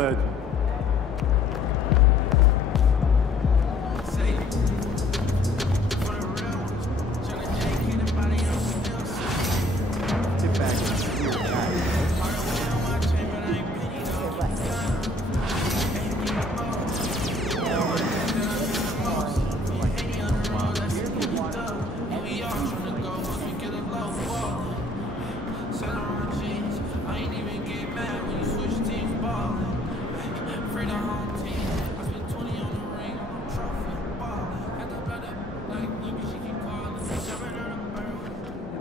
legend.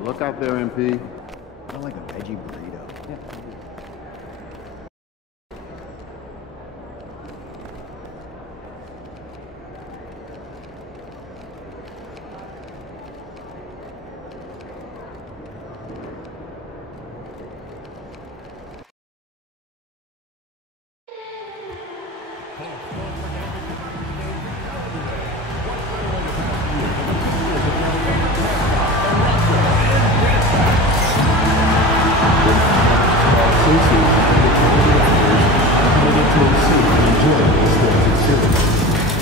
Look out there, MP. I like a veggie burrito. Yeah.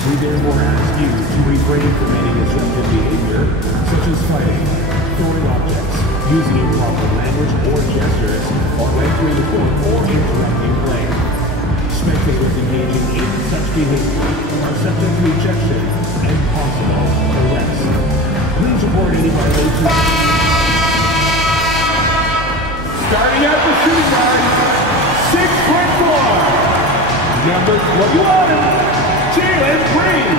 We therefore ask you to refrain from any assumptive behavior, such as fighting, throwing objects, using improper language or gestures, or entering the court or interrupting play. Spectators engaging in such behavior are subject to ejection and possible arrest. Please report any violations. Starting at the shooting guard, 6'4". Number 21. Jalen Green.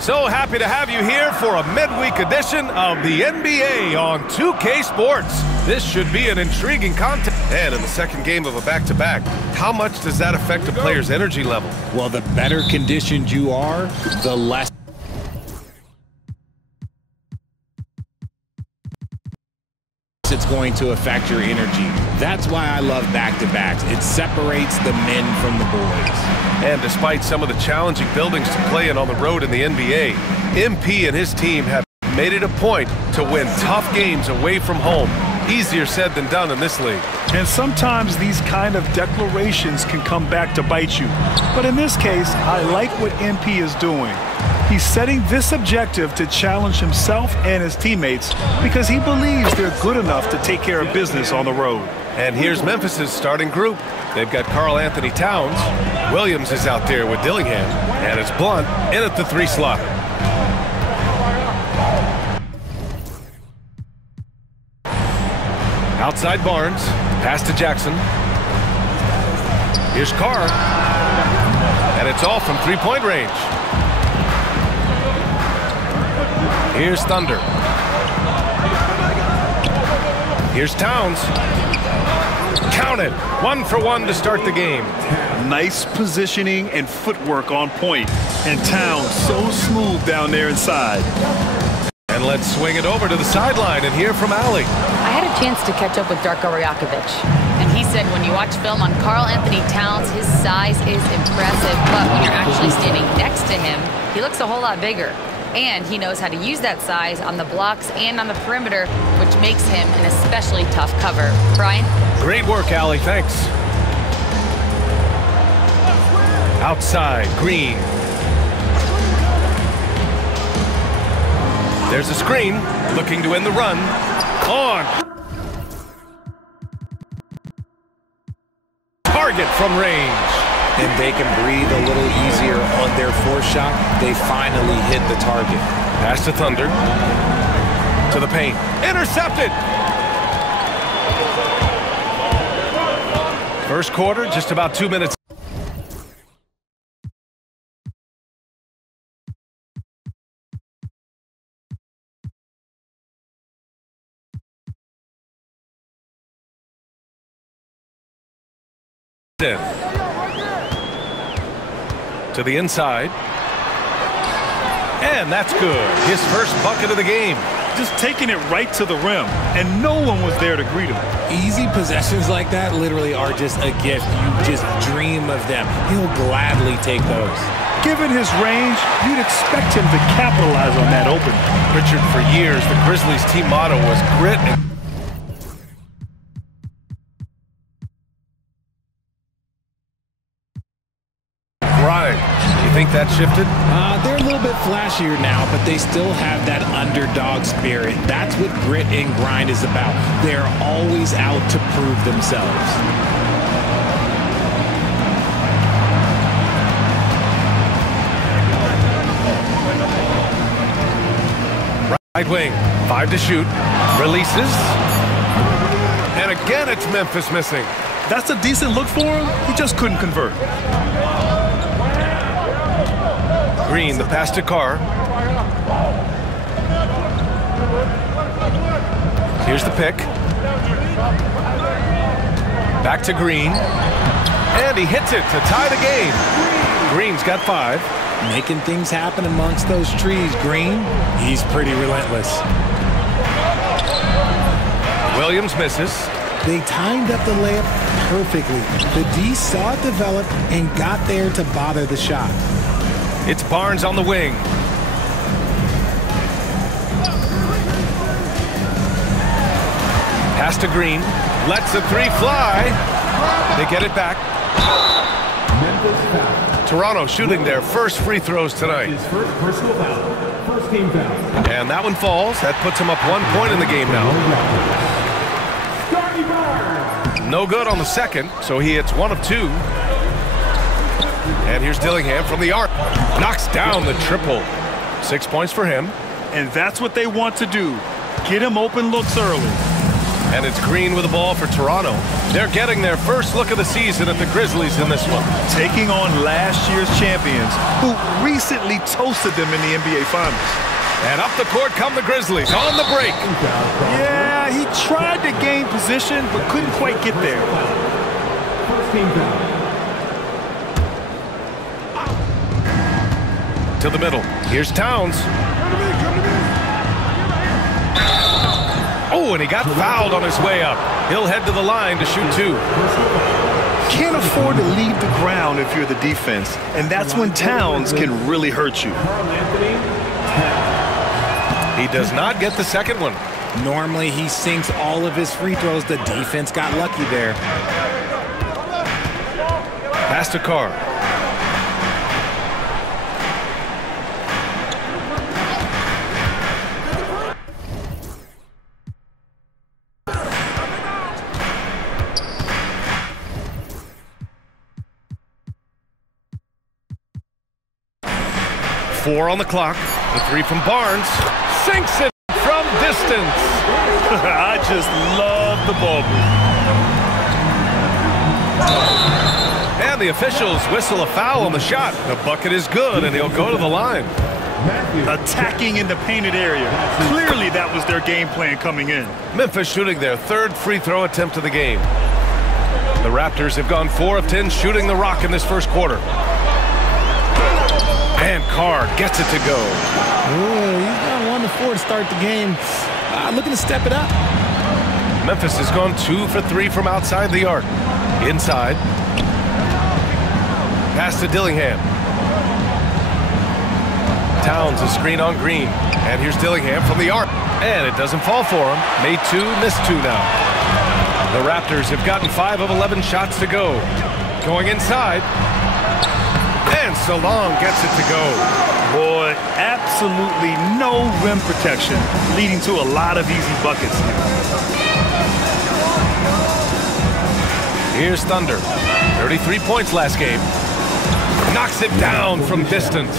So happy to have you here for a midweek edition of the NBA on 2K Sports. This should be an intriguing contest. And in the second game of a back-to-back, how much does that affect a player's energy level? Well, the better conditioned you are, the less it's going to affect your energy. That's why I love back-to-backs. It separates the men from the boys. And despite some of the challenging buildings to play in on the road in the NBA, MP and his team have made it a point to win tough games away from home. Easier said than done in this league. And sometimes these kind of declarations can come back to bite you. But in this case, I like what MP is doing. He's setting this objective to challenge himself and his teammates because he believes they're good enough to take care of business on the road. And here's Memphis's starting group. They've got Karl Anthony Towns. Williams is out there with Dillingham. And it's Blunt in at the 3 slot. Outside Barnes. Pass to Jackson. Here's Carr. And it's all from 3-point range. Here's Thunder. Here's Towns. Count it. 1 for 1 to start the game. Nice positioning and footwork on point. And Towns so smooth down there inside. And let's swing it over to the sideline and hear from Allie. I had a chance to catch up with Darko Rajakovic, and he said when you watch film on Karl Anthony Towns, his size is impressive, but when you're actually standing next to him, he looks a whole lot bigger. And he knows how to use that size on the blocks and on the perimeter, which makes him an especially tough cover. Brian? Great work, Allie. Thanks. Outside, Green. There's a screen, looking to end the run. On. Target from range. And they can breathe a little easier on their 4th shot. They finally hit the target. Pass to Thunder. To the paint. Intercepted. First quarter, just about 2 minutes. To the inside. And that's good. His first bucket of the game. Just taking it right to the rim, and no one was there to greet him. Easy possessions like that literally are just a gift. You just dream of them. He'll gladly take those. Given his range, you'd expect him to capitalize on that opening. Richard, for years, the Grizzlies team motto was grit and Brian, you think that shifted? They're a little bit flashier now, but they still have that underdog spirit. That's what grit and grind is about. They're always out to prove themselves. Right wing, 5 to shoot, releases, and again it's Memphis missing. That's a decent look for him. He just couldn't convert. Green, the pass to Carr. Here's the pick. Back to Green, and he hits it to tie the game. Green's got 5. Making things happen amongst those trees, Green. He's pretty relentless. Williams misses. They timed up the layup perfectly. The D saw it develop and got there to bother the shot. It's Barnes on the wing. Pass to Green. Lets the 3 fly. They get it back. Toronto shooting their first free throws tonight. His first personal foul. First team foul. And that one falls. That puts him up 1 point in the game now. No good on the second, so he hits 1 of 2. And here's Dillingham from the arc. Knocks down the triple. 6 points for him. And that's what they want to do. Get him open looks early. And it's Green with the ball for Toronto. They're getting their first look of the season at the Grizzlies in this one. Taking on last year's champions, who recently toasted them in the NBA Finals. And up the court come the Grizzlies on the break. Yeah, he tried to gain position, but couldn't quite get there. First team foul. To the middle. Here's Towns. Oh, and he got fouled on his way up. He'll head to the line to shoot 2. Can't afford to leave the ground if you're the defense, and that's when Towns can really hurt you. He does not get the second one. Normally, he sinks all of his free throws. The defense got lucky there. Pass to Carr. Four on the clock. The 3 from Barnes. Sinks it from distance. I just love the ball move. And the officials whistle a foul on the shot. The bucket is good, and he'll go to the line. Attacking in the painted area. Clearly that was their game plan coming in. Memphis shooting their 3rd free throw attempt of the game. The Raptors have gone 4 of 10 shooting the rock in this first quarter. And Carr gets it to go. Ooh, he's got 1 of 4 to start the game. Looking to step it up. Memphis has gone 2 for 3 from outside the arc. Inside. Pass to Dillingham. Towns a screen on Green. And here's Dillingham from the arc. And it doesn't fall for him. Made 2, missed 2 now. The Raptors have gotten 5 of 11 shots to go. Going inside. And Solon gets it to go. Boy, absolutely no rim protection, leading to a lot of easy buckets. Here's Thunder. 33 points last game. Knocks it down from distance.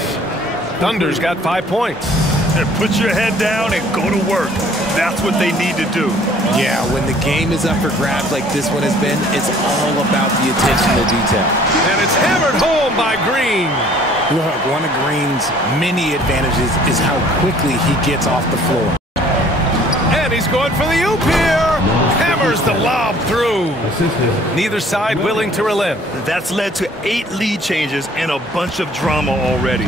Thunder's got 5 points. And put your head down and go to work. That's what they need to do. Yeah, when the game is up for grabs like this one has been, it's all about the attention to detail. And it's hammered home by Green. Look, one of Green's many advantages is how quickly he gets off the floor. And he's going for the oop here. Hammers the lob through. Neither side willing to relent. That's led to 8 lead changes and a bunch of drama already.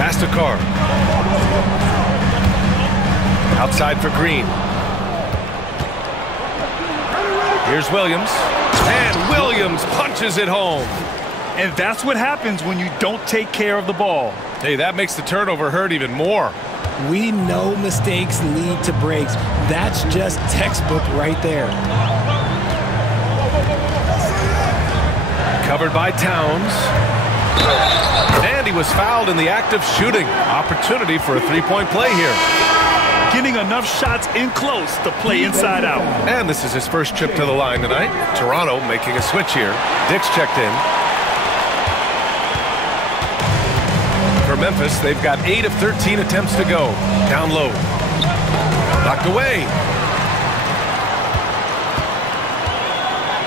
Pass to Carr. Outside for Green. Here's Williams. And Williams punches it home. And that's what happens when you don't take care of the ball. Hey, that makes the turnover hurt even more. We know mistakes lead to breaks. That's just textbook right there. Covered by Towns. And he was fouled in the act of shooting. Opportunity for a three-point play here. Getting enough shots in close to play inside out. And this is his first trip to the line tonight. Toronto making a switch here. Dick's checked in. For Memphis, they've got 8 of 13 attempts to go. Down low. Knocked away.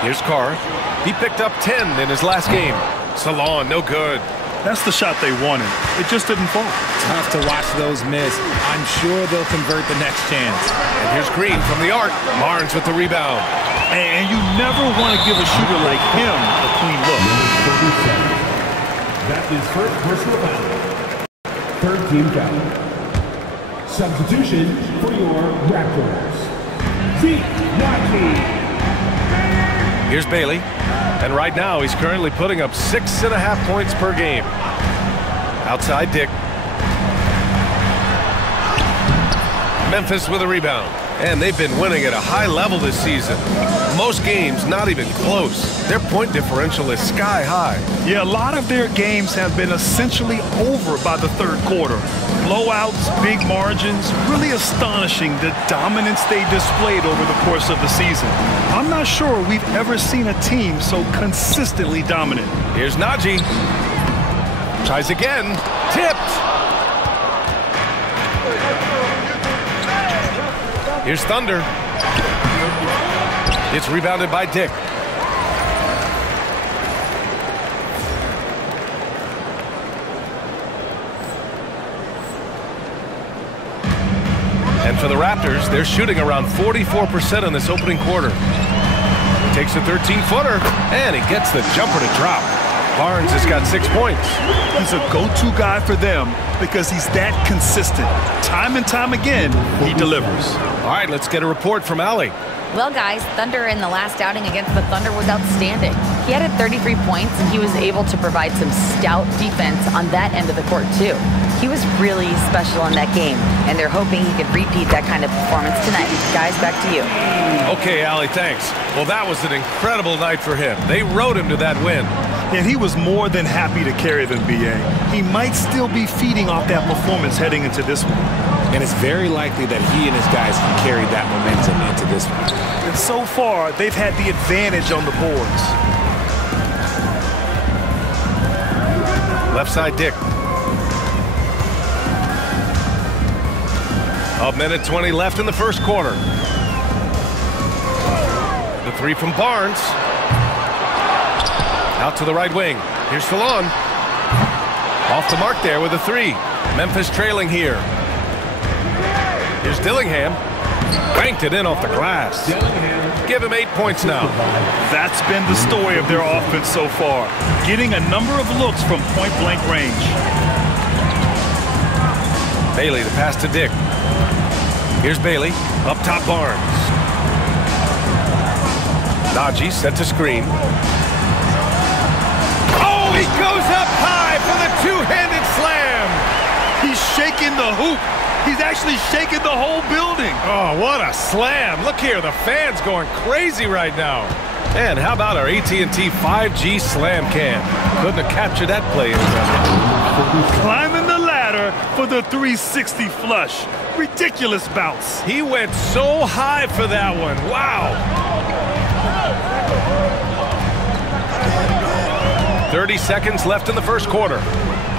Here's Carr. He picked up 10 in his last game. Salon, no good. That's the shot they wanted. It just didn't fall. Tough to watch those miss. I'm sure they'll convert the next chance. And here's Green from the arc. Barnes with the rebound. And you never want to give a shooter like him a clean look. That is first personal foul. Third team foul. Substitution for your Raptors. Zeke Nnaji. Here's Bailey. And right now, he's currently putting up 6.5 points per game. Outside Dick. Memphis with a rebound. And they've been winning at a high level this season. Most games not even close. Their point differential is sky high. Yeah, a lot of their games have been essentially over by the third quarter. Blowouts, big margins, really astonishing the dominance they displayed over the course of the season. I'm not sure we've ever seen a team so consistently dominant. Here's Nnaji. Tries again. Tipped. Here's Thunder. It's rebounded by Dick. And for the Raptors, they're shooting around 44% in this opening quarter. Takes a 13-footer, and he gets the jumper to drop. Barnes has got 6 points. He's a go-to guy for them because he's that consistent. Time and time again, he delivers. All right, let's get a report from Allie. Well, guys, Thunder in the last outing against the Thunder was outstanding. He had 33 points, and he was able to provide some stout defense on that end of the court, too. He was really special in that game, and they're hoping he could repeat that kind of performance tonight. Guys, back to you. Okay, Allie, thanks. Well, that was an incredible night for him. They rode him to that win. And he was more than happy to carry them, B.A. He might still be feeding off that performance heading into this one. And it's very likely that he and his guys can carry that momentum into this one. And so far, they've had the advantage on the boards. Left side, Dick. A minute 20 left in the first quarter. The three from Barnes. Out to the right wing. Here's Salon. Off the mark there with a three. Memphis trailing here. Here's Dillingham. Banked it in off the glass. Give him 8 points now. That's been the story of their offense so far. Getting a number of looks from point-blank range. Bailey, the pass to Dick. Here's Bailey. Up top, Barnes. Nnaji set to screen. Oh, he goes up high for the two-handed slam. He's shaking the hoop. He's actually shaking the whole building. Oh, what a slam. Look here, the fans going crazy right now. And how about our AT&T 5G slam cam? Couldn't have captured that play in time. Climbing the ladder for the 360 flush. Ridiculous bounce. He went so high for that one. Wow. 30 seconds left in the first quarter.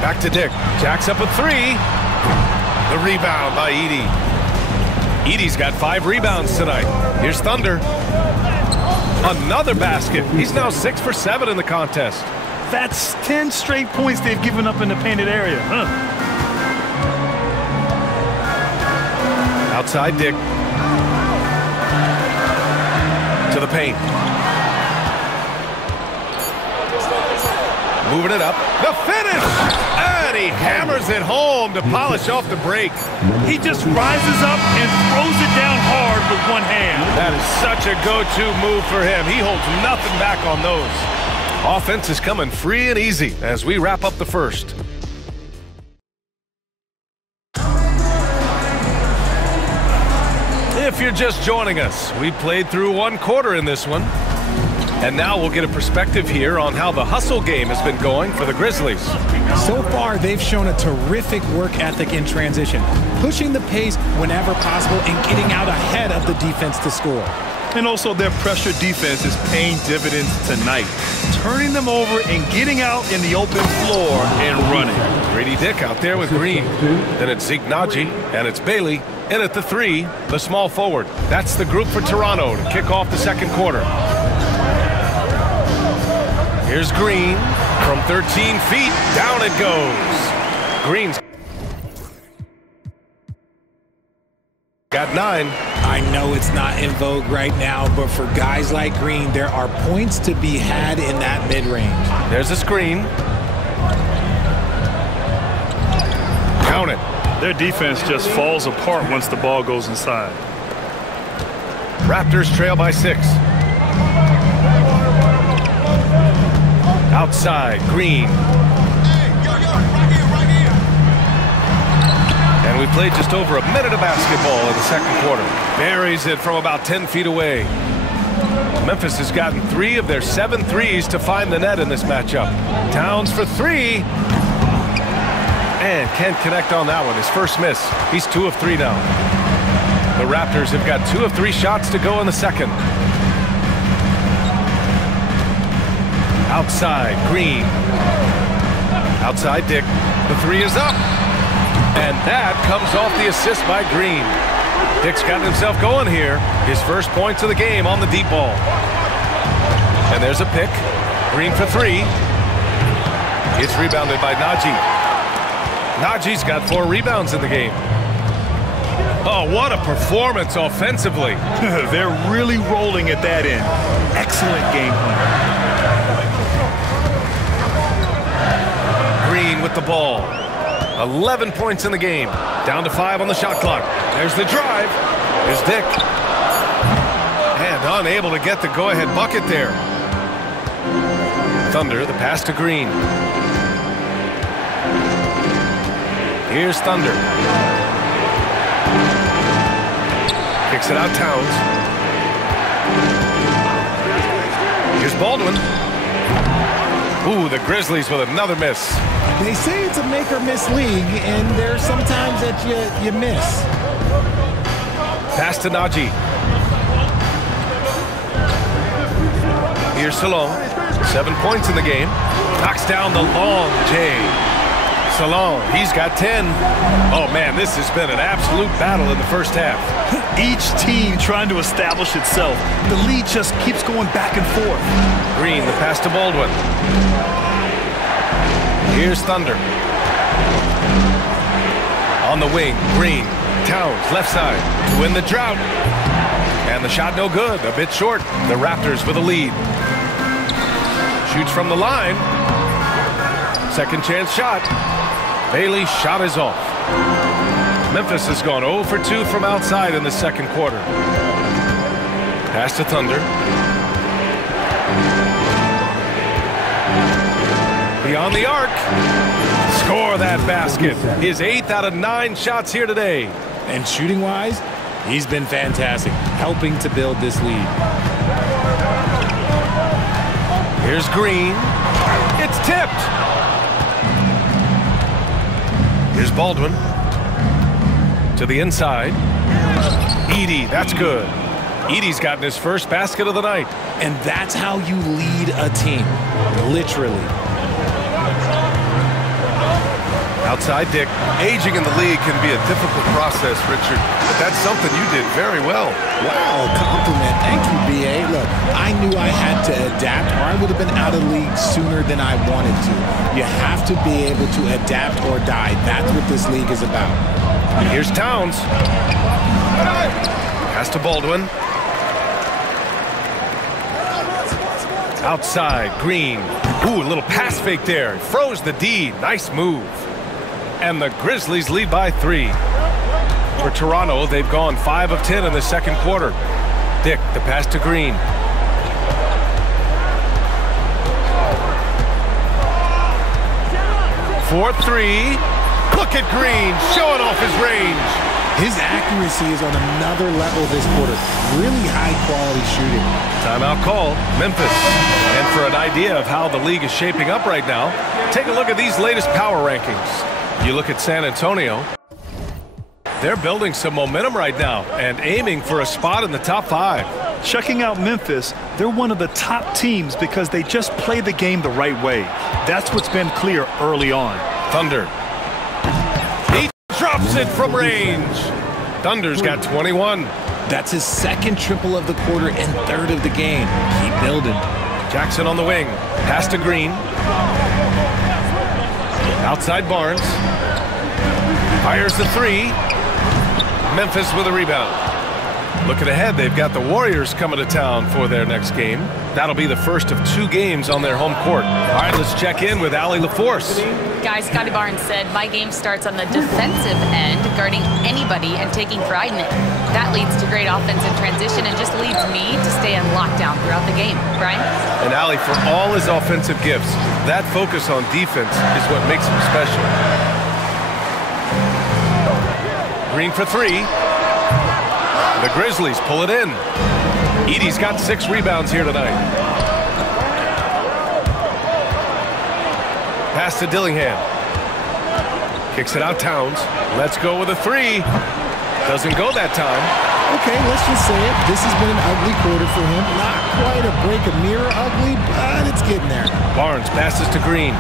Back to Dick. Jacks up a three. The rebound by Edey. Edey's got 5 rebounds tonight. Here's Thunder. Another basket. He's now 6 for 7 in the contest. That's 10 straight points they've given up in the painted area, huh? Outside Dick. To the paint. Moving it up. The finish! And he hammers it home to polish off the break. He just rises up and throws it down hard with one hand. That is such a go-to move for him. He holds nothing back on those. Offense is coming free and easy as we wrap up the first. If you're just joining us, we played through one quarter in this one. And now we'll get a perspective here on how the hustle game has been going for the Grizzlies. So far, they've shown a terrific work ethic in transition, pushing the pace whenever possible and getting out ahead of the defense to score. And also their pressure defense is paying dividends tonight, turning them over and getting out in the open floor and running. Grady Dick out there with Green. Then it's Zeke Naji, and it's Bailey. In at the 3, the small forward. That's the group for Toronto to kick off the second quarter. Here's Green from 13 feet. Down it goes. Green's got 9. I know it's not in vogue right now, but for guys like Green, there are points to be had in that mid-range. There's a screen. Count it. Their defense just falls apart once the ball goes inside. Raptors trail by 6. Outside, Green. And we played just over a minute of basketball in the second quarter. Buries it from about 10 feet away. Memphis has gotten 3 of their 7 threes to find the net in this matchup. Towns for 3. And can't connect on that one. His first miss. He's 2 of 3 now. The Raptors have got 2 of 3 shots to go in the second. Outside, Green. Outside, Dick. The 3 is up. And that comes off the assist by Green. Dick's got himself going here. His first points of the game on the deep ball. And there's a pick. Green for 3. It's rebounded by Naji. Naji's got 4 rebounds in the game. Oh, what a performance offensively. They're really rolling at that end. Excellent game plan. Green with the ball. 11 points in the game. Down to 5 on the shot clock. There's the drive. There's Dick. And unable to get the go-ahead bucket there. Thunder, the pass to Green. Here's Thunder. Kicks it out, Towns. Here's Baldwin. Ooh, the Grizzlies with another miss. They say it's a make-or-miss league, and there's sometimes that you miss. Pass to Naji. Here's Salon. 7 points in the game. Knocks down the long J. Salon, he's got 10. Oh, man, this has been an absolute battle in the first half. Each team trying to establish itself. The lead just keeps going back and forth. Green, the pass to Baldwin. Here's Thunder. On the wing, Green. Towns, left side, to win the drought. And the shot no good, a bit short. The Raptors with a lead. Shoots from the line. Second chance shot. Bailey's shot is off. Memphis has gone 0 for 2 from outside in the second quarter. Pass to Thunder. Beyond the arc. Score that basket. His 8th out of 9 shots here today. And shooting-wise, he's been fantastic, helping to build this lead. Here's Green. It's tipped. Here's Baldwin. To the inside. Edey, that's good. Edey's gotten his first basket of the night. And that's how you lead a team, literally. Outside Dick. Aging in the league can be a difficult process, Richard, but that's something you did very well. Wow, compliment. Thank you, B.A. Look, I knew I had to adapt or I would have been out of league sooner than I wanted to. You have to be able to adapt or die. That's what this league is about. Here's Towns. Pass to Baldwin. Outside, Green. Ooh, a little pass fake there. Froze the D. Nice move. And the Grizzlies lead by 3. For Toronto, they've gone 5 of 10 in the second quarter. Dick, the pass to Green. For 3. Look at Green showing off his range. His accuracy is on another level this quarter. Really high-quality shooting. Timeout call, Memphis. And for an idea of how the league is shaping up right now, take a look at these latest power rankings. You look at San Antonio. They're building some momentum right now and aiming for a spot in the top 5. Checking out Memphis, they're one of the top teams because they just play the game the right way. That's what's been clear early on. Thunder. He drops it from range. Thunder's got 21. That's his second triple of the quarter and third of the game. Keep building. Jackson on the wing. Pass to Green. Outside Barnes. Fires the 3. Memphis with a rebound. Looking ahead, they've got the Warriors coming to town for their next game. That'll be the first of 2 games on their home court. All right, let's check in with Allie LaForce. Guys, Scotty Barnes said, my game starts on the defensive end, guarding anybody and taking pride in it. That leads to great offensive transition and just leads me to stay on lockdown throughout the game. Brian? And Allie, for all his offensive gifts, that focus on defense is what makes him special. Green for 3. The Grizzlies pull it in. Edey's got 6 rebounds here tonight. Pass to Dillingham. Kicks it out Towns. Let's go with a 3. Doesn't go that time. Okay, let's just say it. This has been an ugly quarter for him. Not quite a break of mirror ugly, but it's getting there. Barnes passes to Green.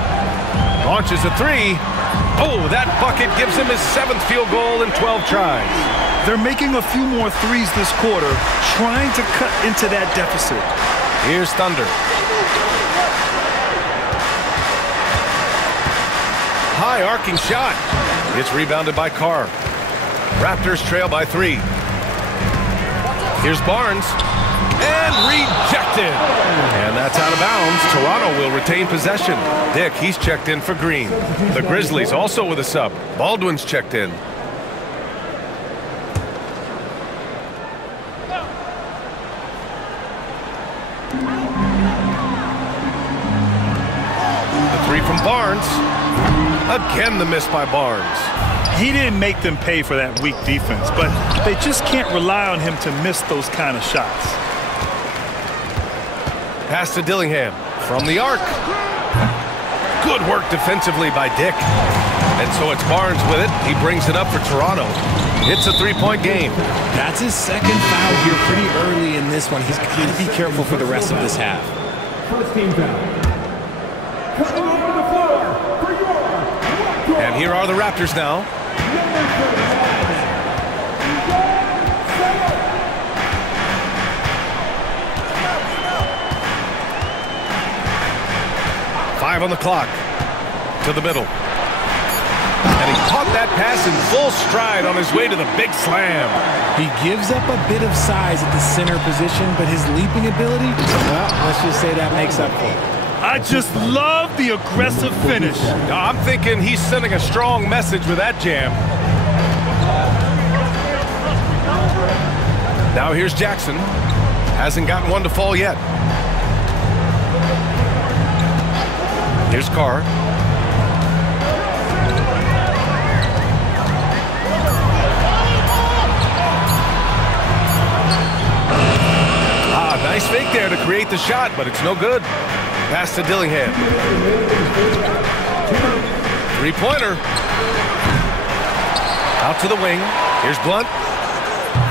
Launches a 3. Oh, that bucket gives him his 7th field goal in 12 tries. They're making a few more threes this quarter, trying to cut into that deficit. Here's Thunder. High arcing shot. It's rebounded by Carr. Raptors trail by 3. Here's Barnes. And rejected. And that's out of bounds. Toronto will retain possession. Dick, he's checked in for Green. The Grizzlies also with a sub. Baldwin's checked in. The 3 from Barnes. Again the miss by Barnes. He didn't make them pay for that weak defense, but they just can't rely on him to miss those kind of shots. Pass to Dillingham from the arc. Good work defensively by Dick. And so it's Barnes with it. He brings it up for Toronto. It's a 3-point game. That's his second foul here pretty early in this one. He's got to be careful for the rest of this half. First team foul. Coming over the floor for your And here are the Raptors now. 5 on the clock. To the middle. And he caught that pass in full stride on his way to the big slam. He gives up a bit of size at the center position, but his leaping ability, well, let's just say that makes up for it. I just love the aggressive finish. I'm thinking he's sending a strong message with that jam. Now here's Jackson. Hasn't gotten one to fall yet. Here's Carr. Nice fake there to create the shot, but it's no good. Pass to Dillingham. 3-pointer. Out to the wing. Here's Blunt.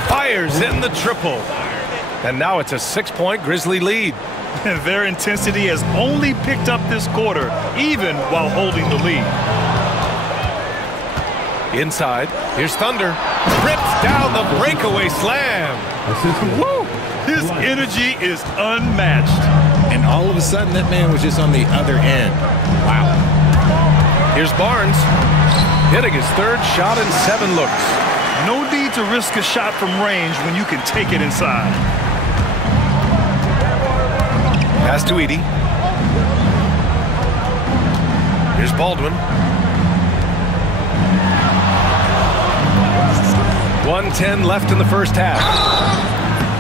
Fires in the triple. And now it's a 6-point Grizzly lead. Their intensity has only picked up this quarter, even while holding the lead. Inside. Here's Thunder. Rips down the breakaway slam. Woo! His energy is unmatched. And all of a sudden, that man was just on the other end. Wow. Here's Barnes. Hitting his 3rd shot in 7 looks. No need to risk a shot from range when you can take it inside. Pass to Edey. Here's Baldwin. 1:10 left in the first half.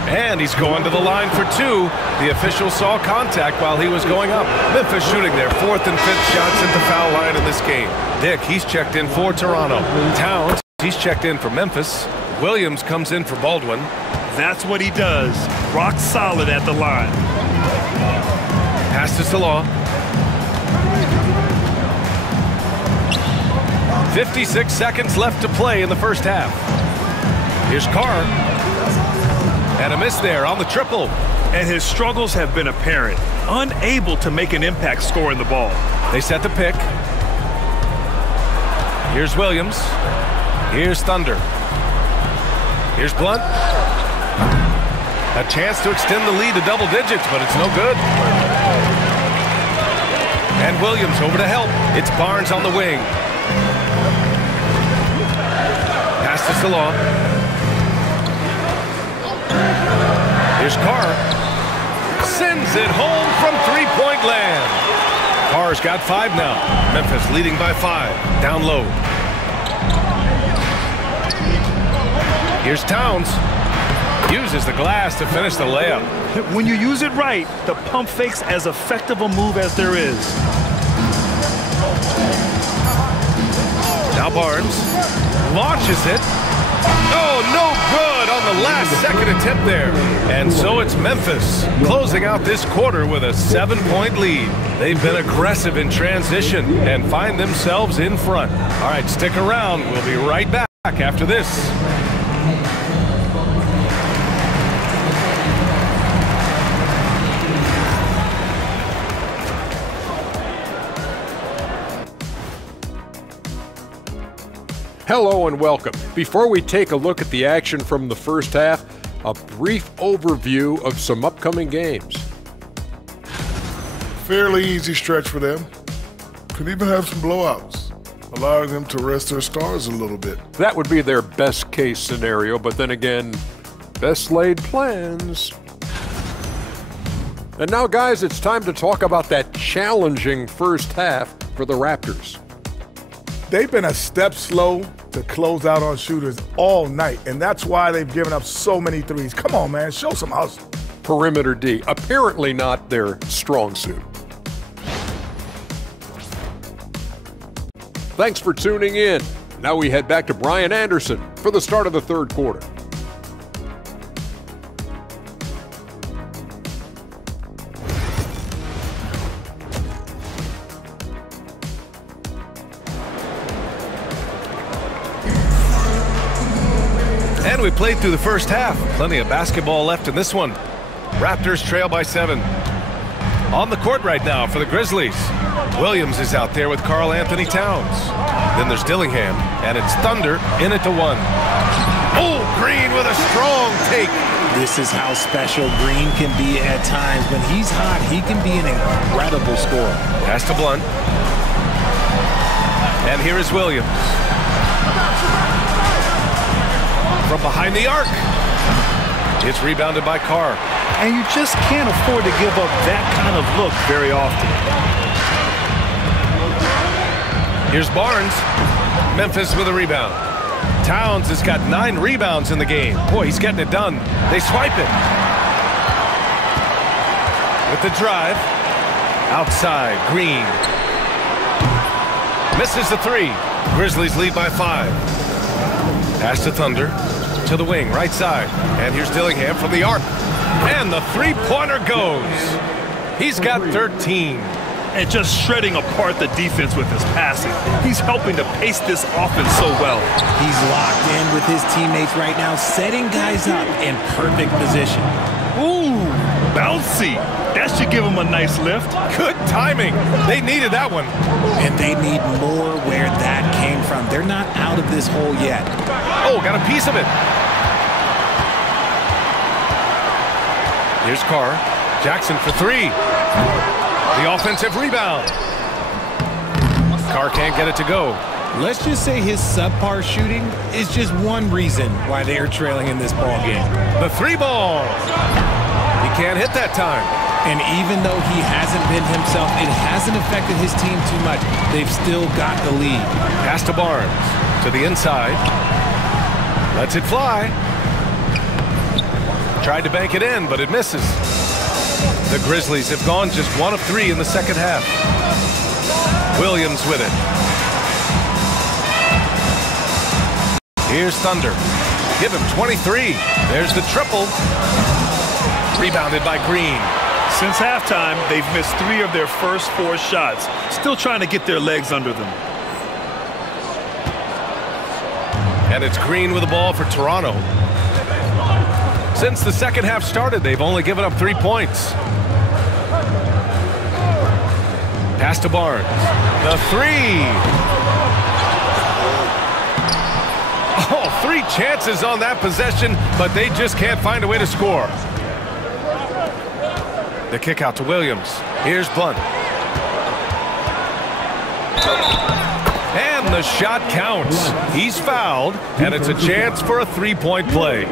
And he's going to the line for 2. The official saw contact while he was going up. Memphis shooting their 4th and 5th shots at the foul line in this game. Dick, he's checked in for Toronto. Towns He's checked in for Memphis. Williams comes in for Baldwin. That's what he does. Rock solid at the line. Pass to Salah. 56 seconds left to play in the first half. Here's Carr. And a miss there on the triple. And his struggles have been apparent. Unable to make an impact scoring the ball. They set the pick. Here's Williams. Here's Thunder. Here's Blunt. A chance to extend the lead to double digits, but it's no good. And Williams over to help. It's Barnes on the wing. Pass to Salah. Here's Carr. Sends it home from three-point land. Carr's got 5 now. Memphis leading by 5. Down low. Here's Towns. Uses the glass to finish the layup. When you use it right, the pump fake's as effective a move as there is. Now Barnes launches it. Oh, no good on the last second attempt there. And so it's Memphis closing out this quarter with a 7-point lead. They've been aggressive in transition and find themselves in front. All right, stick around. We'll be right back after this. Hello and welcome. Before we take a look at the action from the first half, a brief overview of some upcoming games. Fairly easy stretch for them. Could even have some blowouts, allowing them to rest their stars a little bit. That would be their best case scenario, but then again, best laid plans. And now, guys, it's time to talk about that challenging first half for the Raptors. They've been a step slow to close out on shooters all night, and that's why they've given up so many threes. Come on, man, show some hustle. Perimeter D, apparently not their strong suit. Thanks for tuning in. Now we head back to Brian Anderson for the start of the third quarter. And we played through the first half. Plenty of basketball left in this one. Raptors trail by 7. On the court right now for the Grizzlies. Williams is out there with Karl Anthony Towns. Then there's Dillingham, and it's Thunder in it to 1. Oh, Green with a strong take. This is how special Green can be at times. When he's hot, he can be an incredible scorer. Pass to Blunt. And here is Williams. From behind the arc. It's rebounded by Carr. And you just can't afford to give up that kind of look very often. Here's Barnes. Memphis with a rebound. Towns has got 9 rebounds in the game. Boy, he's getting it done. They swipe it. With the drive. Outside, Green. Misses the 3. Grizzlies lead by 5. Pass to Thunder. To the wing, right side. And here's Dillingham from the arc. And the three-pointer goes. He's got 13. And just shredding apart the defense with his passing. He's helping to pace this offense so well. He's locked in with his teammates right now, setting guys up in perfect position. Ooh, bouncy. That should give him a nice lift. Good timing. They needed that one. And they need more where that came from. They're not out of this hole yet. Oh, got a piece of it. Here's Carr. Jackson for 3. The offensive rebound. Carr can't get it to go. Let's just say his subpar shooting is just one reason why they are trailing in this ball game. The 3 ball. He can't hit that time. And even though he hasn't been himself, it hasn't affected his team too much. They've still got the lead. Pass to Barnes. To the inside. Lets it fly. Tried to bank it in, but it misses. The Grizzlies have gone just 1 of 3 in the second half. Williams with it. Here's Thunder. Give him 23. There's the triple. Rebounded by Green. Since halftime, they've missed 3 of their first 4 shots. Still trying to get their legs under them. And it's Green with the ball for Toronto. Since the second half started, they've only given up 3 points. Pass to Barnes. The 3. Oh, 3 chances on that possession, but they just can't find a way to score. The kick out to Williams. Here's Blunt. And the shot counts. He's fouled, and it's a chance for a 3-point play.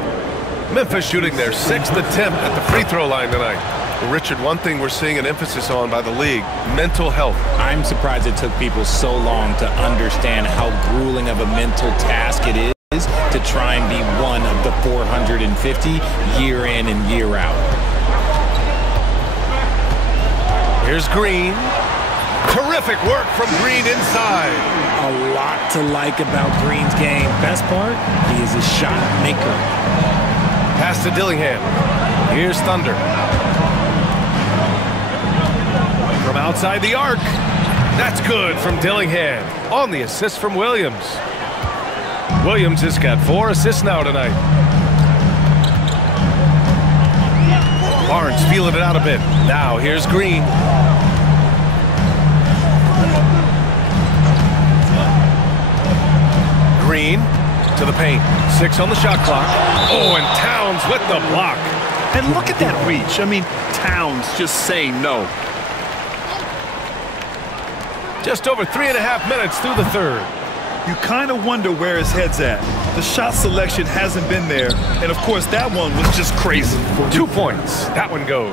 Memphis shooting their 6th attempt at the free throw line tonight. Well, Richard, one thing we're seeing an emphasis on by the league, mental health. I'm surprised it took people so long to understand how grueling of a mental task it is to try and be one of the 450 year in and year out. Here's Green. Terrific work from Green inside. A lot to like about Green's game. Best part, he is a shot maker. Pass to Dillingham. Here's Thunder. From outside the arc. That's good from Dillingham. On the assist from Williams. Williams has got 4 assists now tonight. Barnes feeling it out a bit. Now here's Green. Green to the paint. 6 on the shot clock. Oh, and Towns with the block. And look at that reach. I mean, Towns just saying no. Just over 3.5 minutes through the third. You kind of wonder where his head's at. The shot selection hasn't been there. And, of course, that one was just crazy. 2 points. That one goes.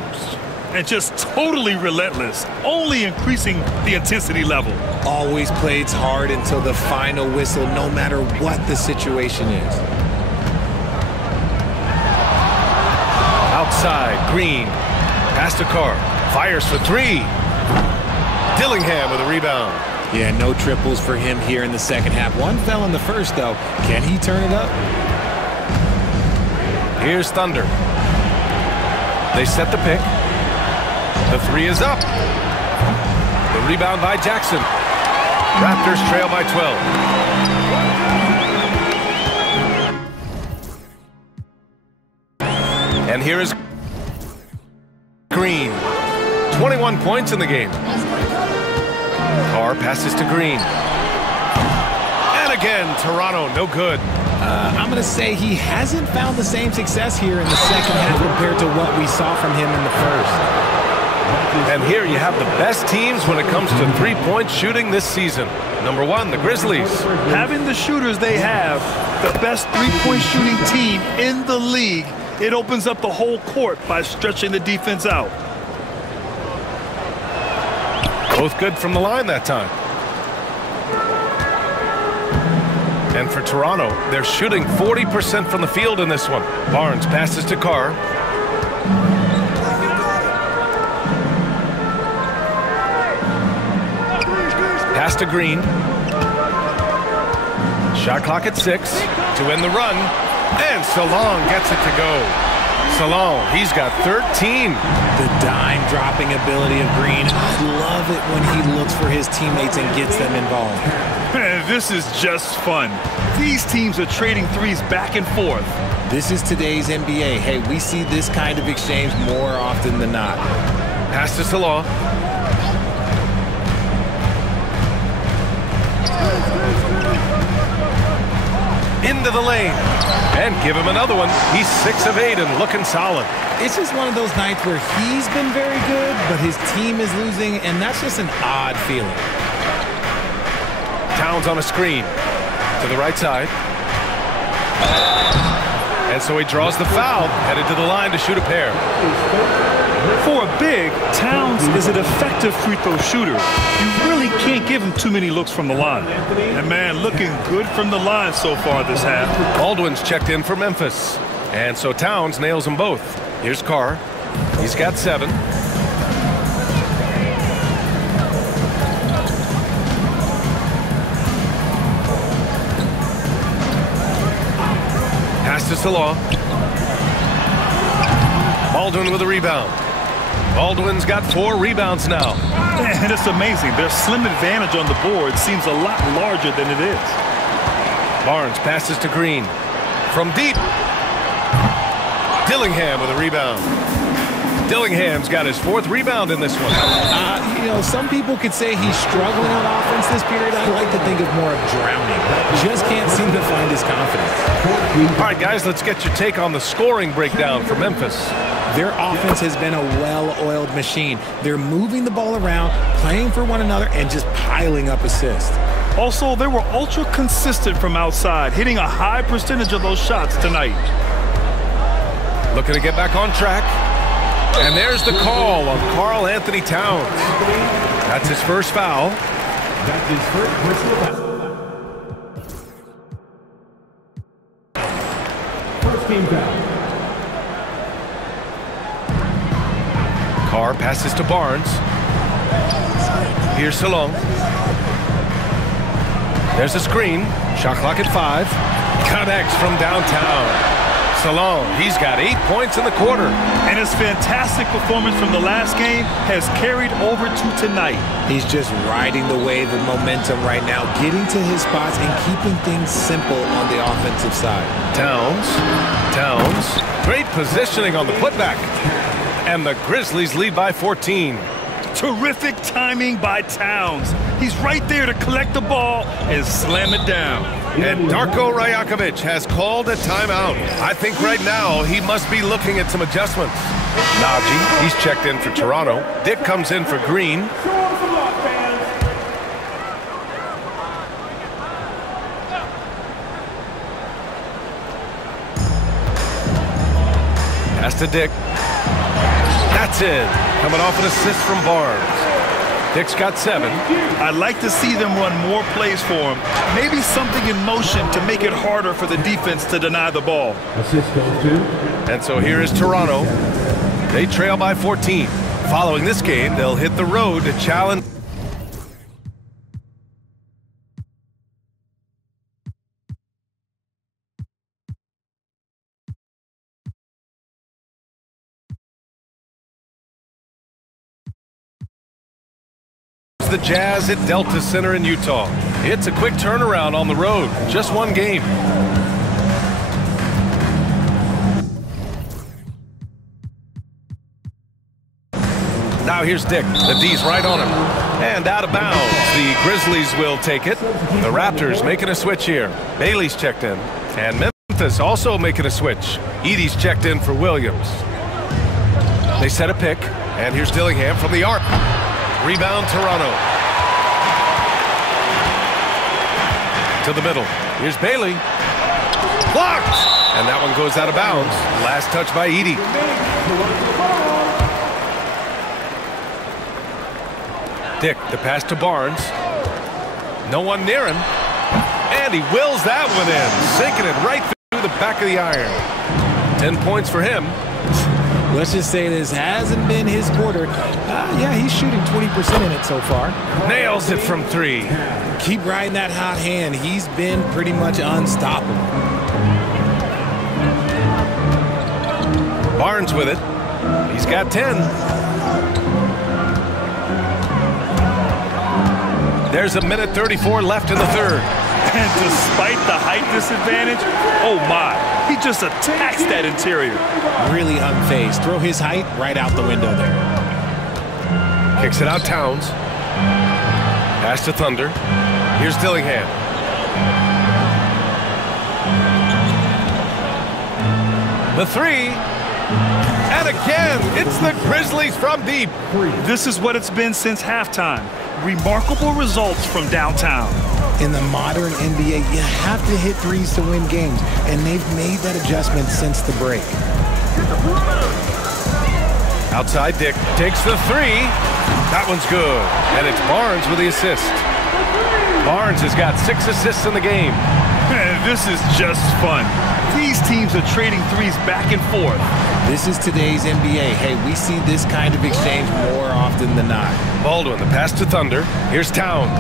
And just totally relentless, only increasing the intensity level. Always plays hard until the final whistle, no matter what the situation is. Outside, Green. Pass to Carr. Fires for 3. Dillingham with a rebound. Yeah, no triples for him here in the second half. One fell in the first, though. Can he turn it up? Here's Thunder. They set the pick. The 3 is up. The rebound by Jackson. Raptors trail by 12. And here is Green. 21 points in the game. Carr passes to Green. And again, Toronto, no good. I'm going to say he hasn't found the same success here in the second half compared to what we saw from him in the first. And here you have the best teams when it comes to three-point shooting this season. Number 1, the Grizzlies. Having the shooters they have, the best three-point shooting team in the league, it opens up the whole court by stretching the defense out. Both good from the line that time. And for Toronto, they're shooting 40% from the field in this one. Barnes passes to Carr. Pass to Green. Shot clock at 6 to end the run. And Salon gets it to go. Salon, he's got 13. The dime-dropping ability of Green. I love it when he looks for his teammates and gets them involved. This is just fun. These teams are trading threes back and forth. This is today's NBA. Hey, we see this kind of exchange more often than not. Pass to Salon. Into the lane. And give him another one. He's 6 of 8 and looking solid. It's just one of those nights where he's been very good, but his team is losing, and that's just an odd feeling. Towns on a screen. To the right side. And so he draws the foul, headed to the line to shoot a pair. For a big, Towns is an effective free throw shooter. You really can't give him too many looks from the line. And man, looking good from the line so far this half. Baldwin's checked in for Memphis. And so Towns nails them both. Here's Carr. He's got 7. Pass this along. Baldwin with a rebound. Baldwin's got 4 rebounds now. And it's amazing. Their slim advantage on the board seems a lot larger than it is. Barnes passes to Green. From deep. Dillingham with a rebound. Dillingham's got his 4th rebound in this one. You know, some people could say he's struggling on offense this period. I like to think of more of drowning. Just can't seem to find his confidence. All right, guys, let's get your take on the scoring breakdown for Memphis. Their offense has been a well-oiled machine. They're moving the ball around, playing for one another, and just piling up assists. Also, they were ultra consistent from outside, hitting a high percentage of those shots tonight. Looking to get back on track. And there's the call on Karl Anthony Towns. That's his first foul. That's his first personal foul. First team foul. Carr passes to Barnes. Here's Salong. There's a screen. Shot clock at 5. Connects from downtown. Salong, he's got 8 points in the quarter. And his fantastic performance from the last game has carried over to tonight. He's just riding the wave of momentum right now, getting to his spots and keeping things simple on the offensive side. Towns. Great positioning on the putback. And the Grizzlies lead by 14. Terrific timing by Towns. He's right there to collect the ball and slam it down. And Darko Rajakovic has called a timeout. I think right now he must be looking at some adjustments. Najee, he's checked in for Toronto. Dick comes in for Green. Pass to Dick. That's it. Coming off an assist from Barnes. Dick's got 7. I'd like to see them run more plays for him. Maybe something in motion to make it harder for the defense to deny the ball. Assist goes to. And so here is Toronto. They trail by 14. Following this game, they'll hit the road to challenge. The Jazz at Delta Center in Utah. It's a quick turnaround on the road. Just one game. Now here's Dick. The D's right on him. And out of bounds. The Grizzlies will take it. The Raptors making a switch here. Bailey's checked in. And Memphis also making a switch. Edey's checked in for Williams. They set a pick. And here's Dillingham from the arc. Rebound, Toronto. To the middle. Here's Bailey. Blocked! And that one goes out of bounds. Last touch by Edey. Dick, the pass to Barnes. No one near him. And he wills that one in. Sinking it right through the back of the iron. 10 points for him. Let's just say this hasn't been his quarter. Yeah, he's shooting 20% in it so far. Nails it from 3. Keep riding that hot hand. He's been pretty much unstoppable. Barnes with it. He's got 10. There's a minute 34 left in the third. And despite the height disadvantage, oh my, he just attacks that interior. Really unfazed. Throw his height right out the window there. Kicks it out, Towns. Pass to Thunder. Here's Dillingham. The 3. And again, it's the Grizzlies from deep. This is what it's been since halftime. Remarkable results from downtown. In the modern NBA, you have to hit threes to win games, and they've made that adjustment since the break. Outside, Dick takes the 3. That one's good. And it's Barnes with the assist. Barnes has got 6 assists in the game. This is just fun. These teams are trading threes back and forth. This is today's NBA. Hey, we see this kind of exchange more often than not. Baldwin, the pass to Thunder. Here's Towns.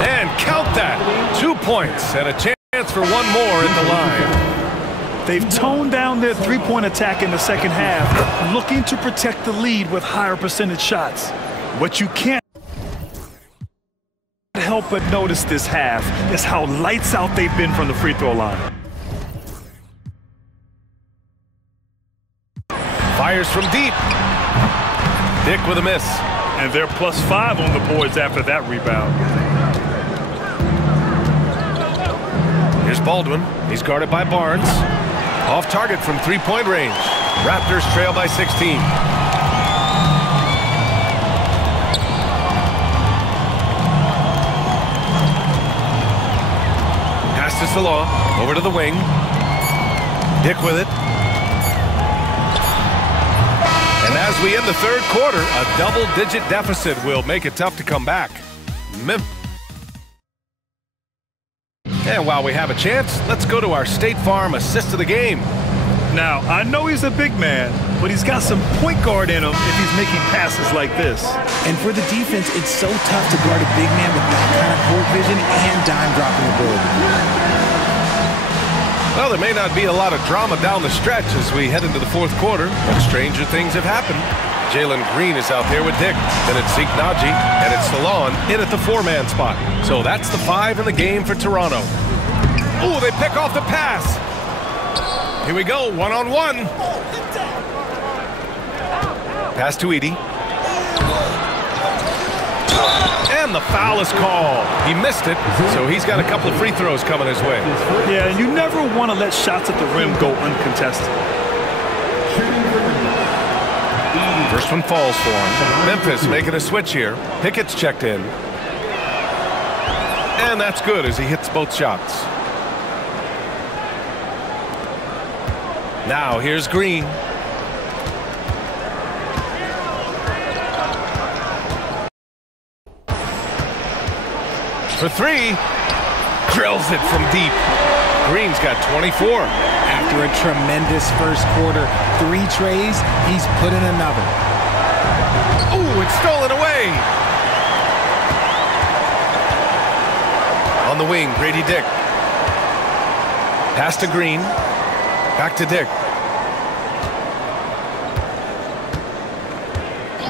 And count that. 2 points and a chance chance for one more at the line. They've toned down their three-point attack in the second half, looking to protect the lead with higher percentage shots. What you can't help but notice this half is how lights out they've been from the free throw line. Fires from deep. Dick with a miss. And they're +5 on the boards after that rebound. Here's Baldwin. He's guarded by Barnes. Off target from three-point range. Raptors trail by 16. Pass to Salah. Over to the wing. Dick with it. And as we end the third quarter, a double-digit deficit will make it tough to come back. And while we have a chance, let's go to our State Farm assist of the game. Now, I know he's a big man, but he's got some point guard in him if he's making passes like this. And for the defense, it's so tough to guard a big man with that kind of court vision and dime dropping ability. Well, there may not be a lot of drama down the stretch as we head into the fourth quarter, but stranger things have happened. Jalen Green is out there with Dick. Then it's Zeke Naji, and it's Salon in at the four-man spot. So that's the 5 in the game for Toronto. Ooh, they pick off the pass. Here we go, one-on-one. Pass to Edey. And the foul is called. He missed it, so he's got a couple of free throws coming his way. Yeah, and you never want to let shots at the rim go uncontested. First one falls for him. Memphis making a switch here. Pickett's checked in. And that's good as he hits both shots. Now here's Green. For three, drills it from deep. Green's got 24. After a tremendous first quarter, 3 trays, he's put in another. Ooh, it's stolen away. On the wing, Grady Dick. Pass to Green. Back to Dick.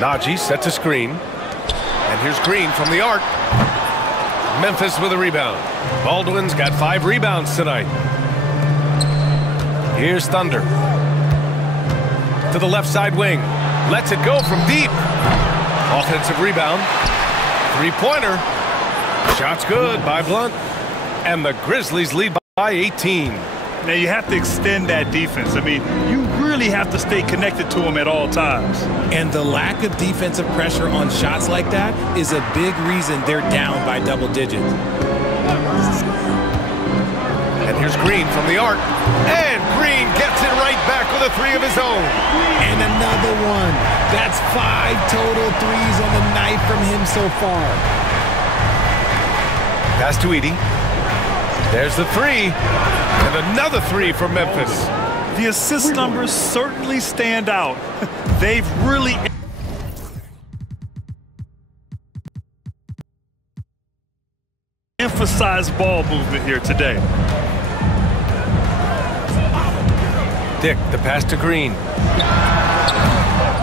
Naji sets a screen. And here's Green from the arc. Memphis with a rebound. Baldwin's got 5 rebounds tonight. Here's Thunder. To the left side wing. Lets it go from deep. Offensive rebound. Three-pointer. Shot's good by Blunt. And the Grizzlies lead by 18. Now you have to extend that defense. I mean, you really have to stay connected to them at all times. And the lack of defensive pressure on shots like that is a big reason they're down by double digits. And here's Green from the arc. And Green gets it right back with a 3 of his own. And another one. That's 5 total threes on the night from him so far. Pass to Edey. There's the 3. And another 3 from Memphis. The assist numbers certainly stand out. They've really emphasized ball movement here today. Dick, the pass to Green.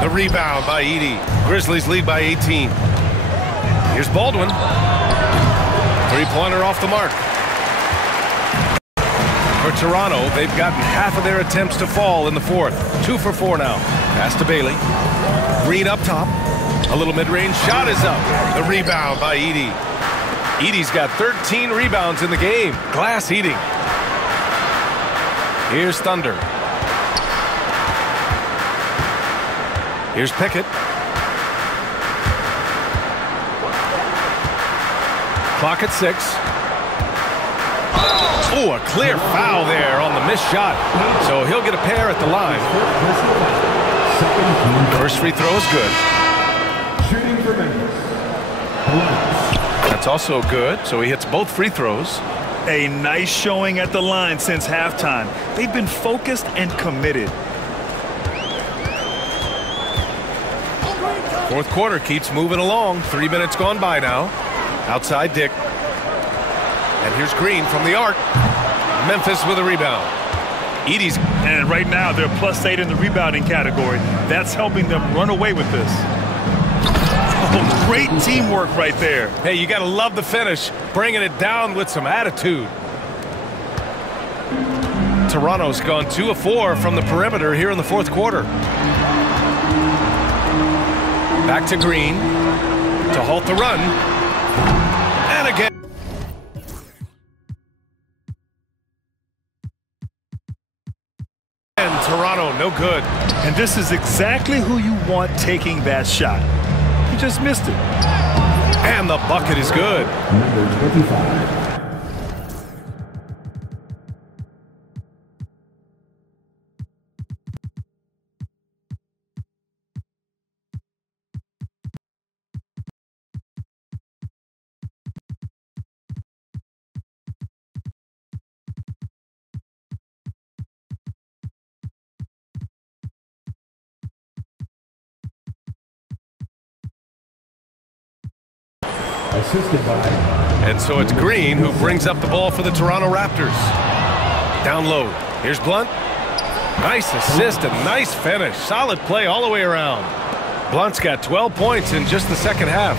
The rebound by Edey. Grizzlies lead by 18. Here's Baldwin. Three-pointer off the mark. For Toronto, they've gotten half of their attempts to fall in the fourth. 2 for 4 now. Pass to Bailey. Green up top. A little mid-range shot is up. The rebound by Edey. Edey's got 13 rebounds in the game. Glass eating. Here's Thunder. Here's Pickett. Clock at 6. Oh, a clear foul there on the missed shot. So he'll get a pair at the line. First free throw is good. That's also good, so he hits both free throws. A nice showing at the line since halftime. They've been focused and committed. Fourth quarter keeps moving along. 3 minutes gone by now. Outside Dick. And here's Green from the arc. Memphis with a rebound. Edey's. And right now, they're +8 in the rebounding category. That's helping them run away with this. Oh, great teamwork right there. Hey, you got to love the finish, bringing it down with some attitude. Toronto's gone 2 of 4 from the perimeter here in the fourth quarter. Back to Green to halt the run. And again. And Toronto, no good. And this is exactly who you want taking that shot. He just missed it. And the bucket is good. Number 25. Assisted by. And so it's Green who brings up the ball for the Toronto Raptors. Down low. Here's Blunt. Nice assist and nice finish. Solid play all the way around. Blunt's got 12 points in just the second half.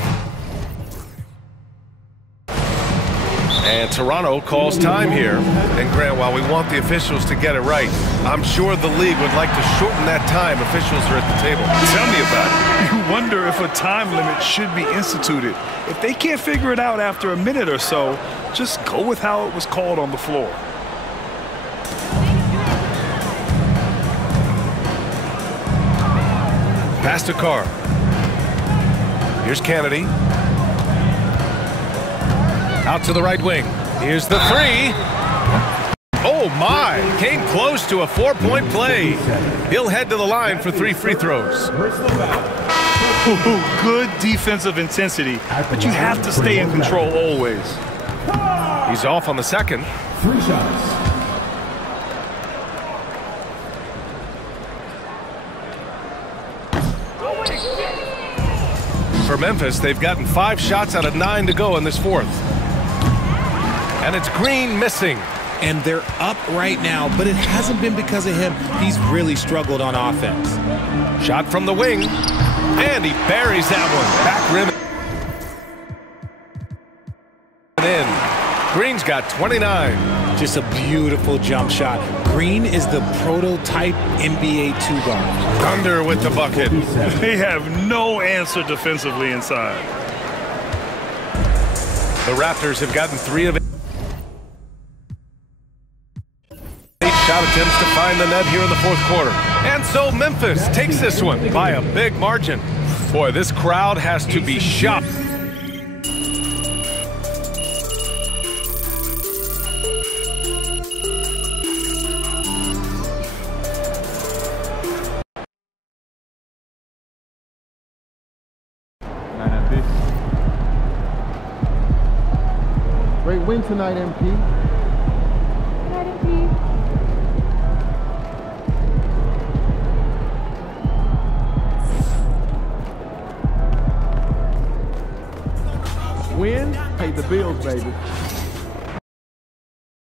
And Toronto calls time here. And Grant, while we want the officials to get it right, I'm sure the league would like to shorten that time officials are at the table. Tell me about it. You wonder if a time limit should be instituted. If they can't figure it out after a minute or so, just go with how it was called on the floor. Pass to Carr. Here's Kennedy. Out to the right wing. Here's the three. Oh, my. Came close to a 4-point play. He'll head to the line for 3 free throws. Good defensive intensity, but you have to stay in control always. He's off on the second. 3 shots. For Memphis, they've gotten 5 shots out of 9 to go in this fourth. And it's Green missing. And they're up right now, but it hasn't been because of him. He's really struggled on offense. Shot from the wing. And he buries that one. Back rim. In. Green's got 29. Just a beautiful jump shot. Green is the prototype NBA 2-guard. Thunder with the bucket. They have no answer defensively inside. The Raptors have gotten 3 of 8 shot attempts to find the net here in the fourth quarter. And so Memphis takes this one by a big margin. Boy, this crowd has to be shocked. Great win tonight, MP. Win, pay the bills, baby.